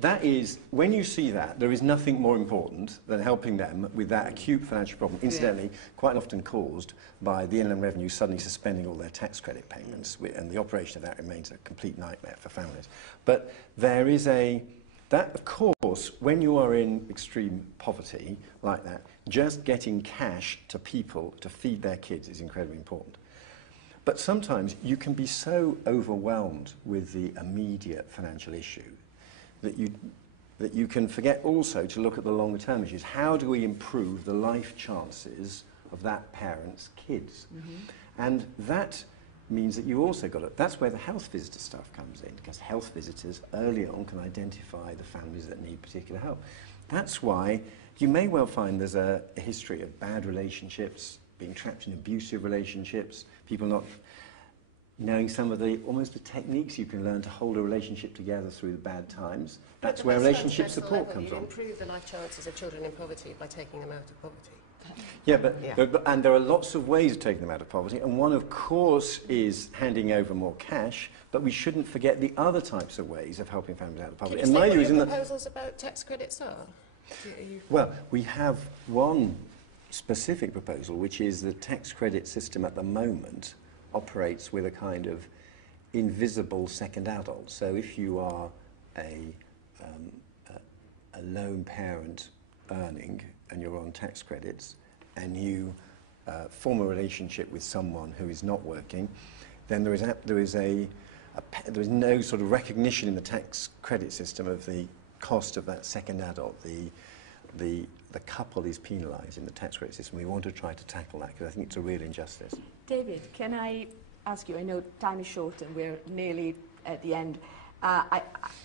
that is, when you see that, there is nothing more important than helping them with that acute financial problem, incidentally, quite often caused by the Inland Revenue suddenly suspending all their tax credit payments, and the operation of that remains a complete nightmare for families. But there is that, of course, when you are in extreme poverty like that, just getting cash to people to feed their kids is incredibly important. But sometimes you can be so overwhelmed with the immediate financial issue that you can forget also to look at the longer term issues. How do we improve the life chances of that parent's kids? And that means that you also got to, that's where the health visitor stuff comes in, because health visitors early on can identify the families that need particular help. That's why you may well find there's a history of bad relationships, being trapped in abusive relationships, people not knowing some of the, almost the techniques you can learn to hold a relationship together through the bad times. That's where relationship support comes on. You improve the life chances of children in poverty by taking them out of poverty. Yeah, and there are lots of ways of taking them out of poverty, and one, of course, is handing over more cash, but we shouldn't forget the other types of ways of helping families out of poverty. Can you say what your proposals about tax credits are? Well, we have one specific proposal, which is the tax credit system at the moment operates with a kind of invisible second adult. So if you are a lone parent earning and you're on tax credits and you form a relationship with someone who is not working, then there is no sort of recognition in the tax credit system of the cost of that second adult. The couple is penalised in the tax credit system. We want to try to tackle that because I think it's a real injustice. David, can I ask you, I know time is short and we're nearly at the end. I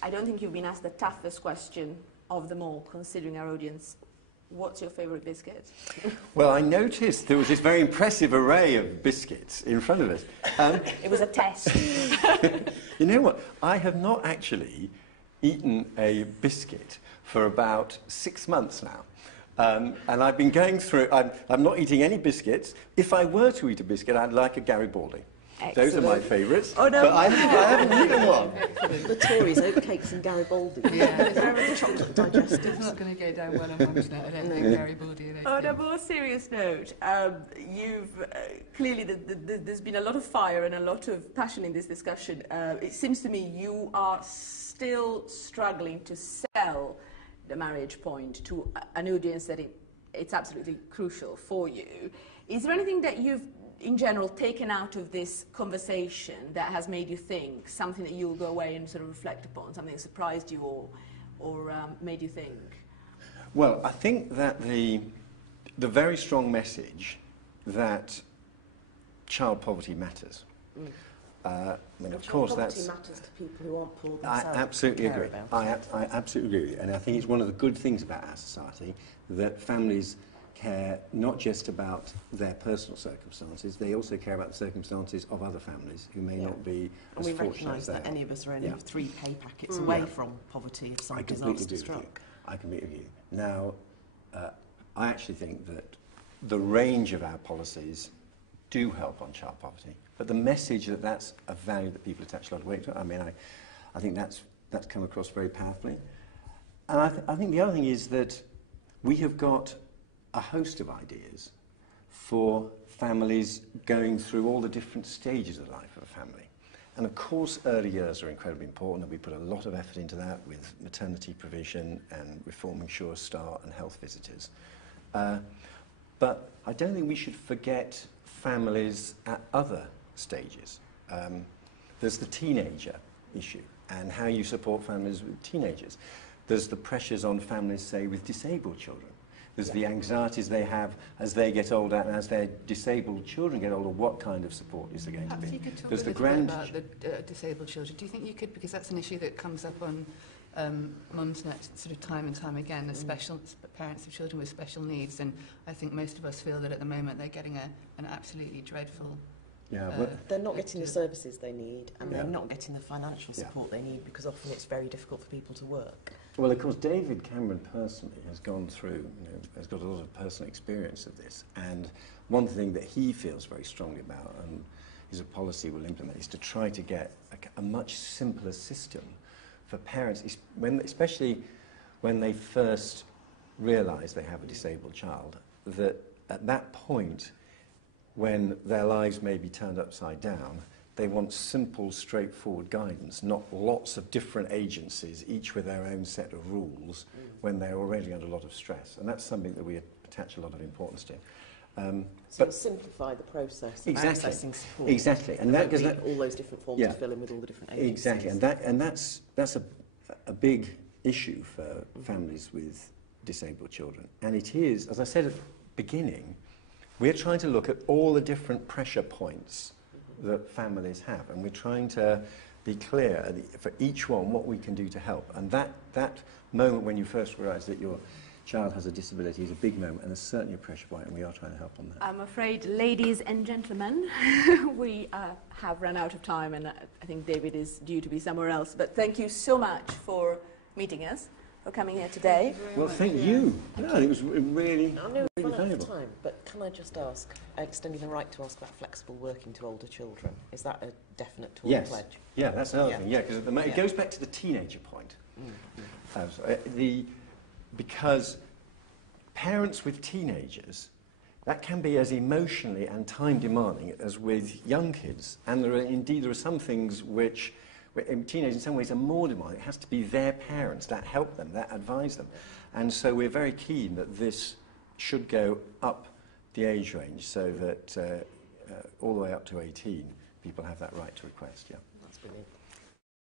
don't think you've been asked the toughest question of them all, considering our audience. What's your favourite biscuit? Well, I noticed there was this very impressive array of biscuits in front of us. It was a test. You know what? I have not actually eaten a biscuit for about 6 months now. And I've been going through, I'm not eating any biscuits. If I were to eat a biscuit, I'd like a Garibaldi. Excellent. Those are my favourites, but I haven't eaten one. The Tories, oatcakes and Garibaldi. Yeah, it's very chocolate digestive. It's not going to go down well on Mumsnet, I don't think, Garibaldi and oatcakes. On a more serious note, you've clearly there's been a lot of fire and a lot of passion in this discussion. It seems to me you are still struggling to sell the marriage point to an audience that it's absolutely crucial for you. Is there anything that you've, in general, taken out of this conversation that has made you think, something that you'll go away and sort of reflect upon, something that surprised you or made you think? Well, I think that the very strong message that child poverty matters. I mean, of course, that's... matters to people who aren't poor I themselves. absolutely agree. I absolutely agree. And I think it's one of the good things about our society that families care not just about their personal circumstances, they also care about the circumstances of other families who may not be as fortunate as they are. And we recognise that any of us are only 3 pay packets away from poverty if some disaster struck. I completely agree with you. Now, I actually think that the range of our policies do help on child poverty, but the message that that's a value that people attach a lot of weight to, I mean, I think that's come across very powerfully. And I think the other thing is that we have got a host of ideas for families going through all the different stages of the life of a family. And of course, early years are incredibly important, and we put a lot of effort into that with maternity provision and reforming Sure Start and health visitors. But I don't think we should forget families at other stages. There's the teenager issue and how you support families with teenagers. There's the pressures on families, say, with disabled children. There's the anxieties they have as they get older, and as their disabled children get older, what kind of support is there going to be? Perhaps you could talk a little bit about the disabled children. Do you think you could, because that's an issue that comes up on Mumsnet sort of time and time again, the special parents of children with special needs, and I think most of us feel that at the moment they're getting an absolutely dreadful... they're not getting the services they need, and they're not getting the financial support they need, because often it's very difficult for people to work. Well, of course, David Cameron personally has gone through, has got a lot of personal experience of this, and one thing that he feels very strongly about, and is a policy we'll implement, is to try to get a much simpler system for parents, especially when they first realise they have a disabled child, that at that point, when their lives may be turned upside down, they want simple, straightforward guidance, not lots of different agencies, each with their own set of rules, when they're already under a lot of stress. And that's something that we attach a lot of importance to. But simplify the process of accessing support. Exactly. And that, all those different forms to fill in with all the different agencies. Exactly. And that's a big issue for families with disabled children. And it is, as I said at the beginning, we're trying to look at all the different pressure points that families have, and we're trying to be clear for each one what we can do to help. And that moment when you first realise that your child has a disability is a big moment, and there's certainly a pressure point, and we are trying to help on that. I'm afraid, ladies and gentlemen, we have run out of time, and I think David is due to be somewhere else. But thank you so much for meeting us, for coming here today. Well, thank you. No, it was really, I know we've really run out of valuable. time, but can I just ask, extending the right to ask about flexible working to older children, is that a definite tool Yes. pledge? Yeah, that's another thing. Yeah, because it goes back to the teenager point. Because parents with teenagers, that can be as emotionally and time demanding as with young kids. And there are some things which teenagers in some ways are more demanding. It has to be their parents that help them, that advise them. And so we're very keen that this should go up the age range so that all the way up to 18, people have that right to request. Yeah. That's brilliant.